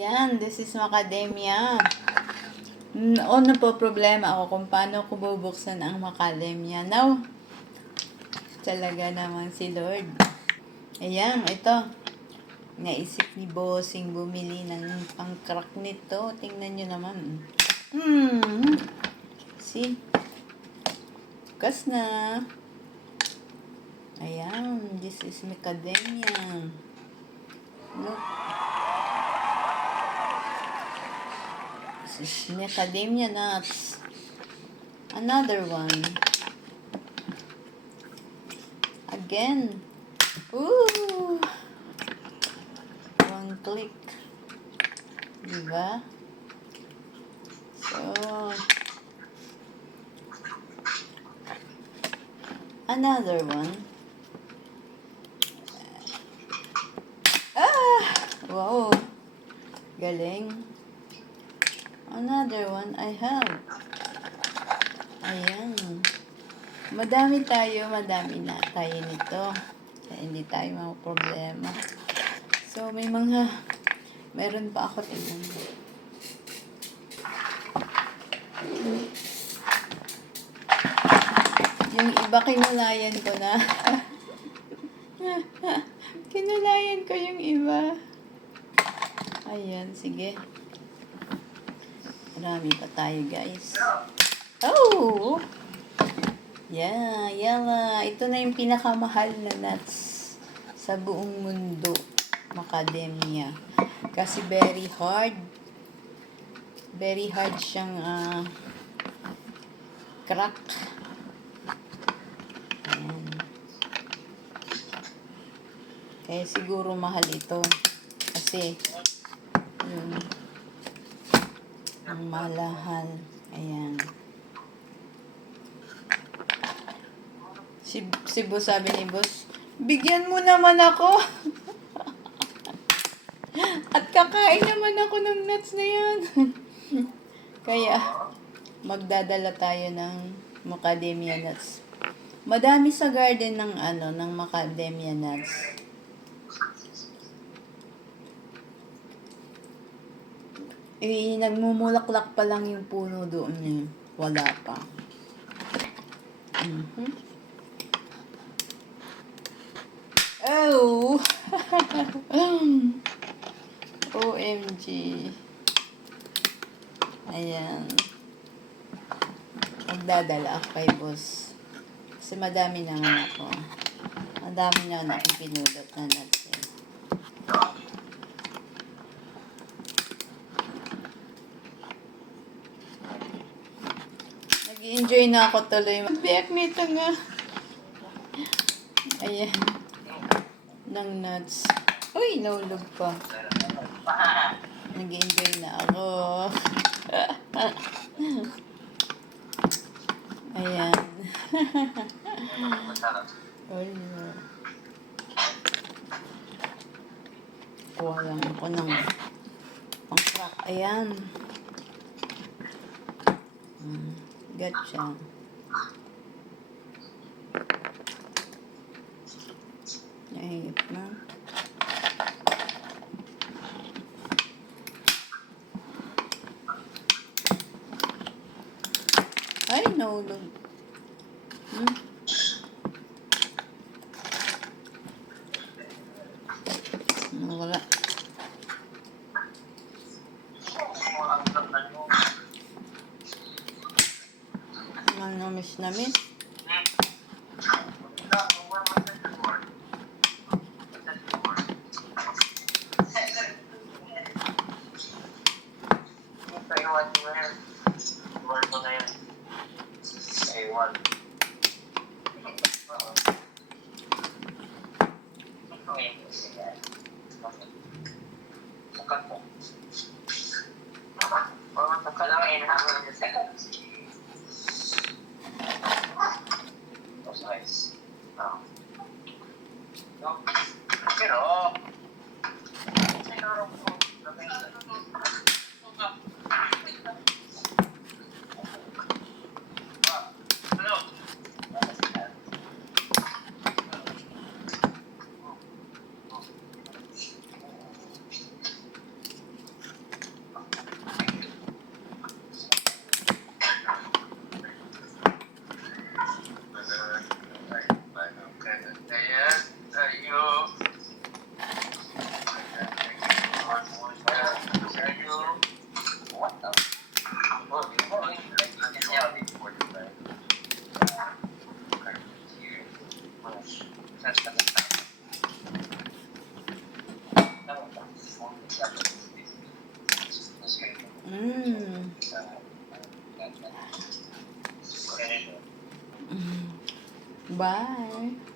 Ayan, this is macadamia. Ano po problema ako kung paano ko bubuksan ang macadamia. Now, talaga naman si Lord. Ayan, ito. Naisip ni Bossing bumili ng pang-crack nito. Tingnan nyo naman. See? Bukas na. Ayan, this is macadamia. Look. This is macadamia nuts. Another one. Again. Ooh! One click. Diba? So, another one. Wow! Galing. Another one I have. Ayan. Madami na tayo nito. Kaya hindi tayo mga problema. So, meron pa ako, tingnan mo. Yung iba kinulayan ko na. Kinulayan ko yung iba. Ayan, sige. Marami pa tayo, guys. Oh! Yeah, yala. Ito na yung pinakamahal na nuts sa buong mundo. Macadamia. Kasi very hard. Very hard siyang crack. Ayan. Kaya siguro mahal ito. Kasi ang malahal. Ayan. Si boss, sabi ni boss, bigyan mo naman ako. At kakain naman ako ng nuts na yan. Kaya, magdadala tayo ng macadamia nuts. Madami sa garden ng macadamia nuts. Nagmumulaklak pa lang yung puno doon eh. Wala pa. Oh! OMG. Ayan. Magdadala ako kay boss. Kasi madami naman ako. Madami na akong pinulot na nuts eh. Nag-enjoy na ako tuloy. Magbiyak nito nga. Ayan. Ng nuts. Uy, naulog pa. Nag-enjoy na ako. Ayan. Kuha lang ako ng pang-crack. Ayan. Gotcha. Nahihip na. Ay, naulog. Wala. Namis. Mm. Bye.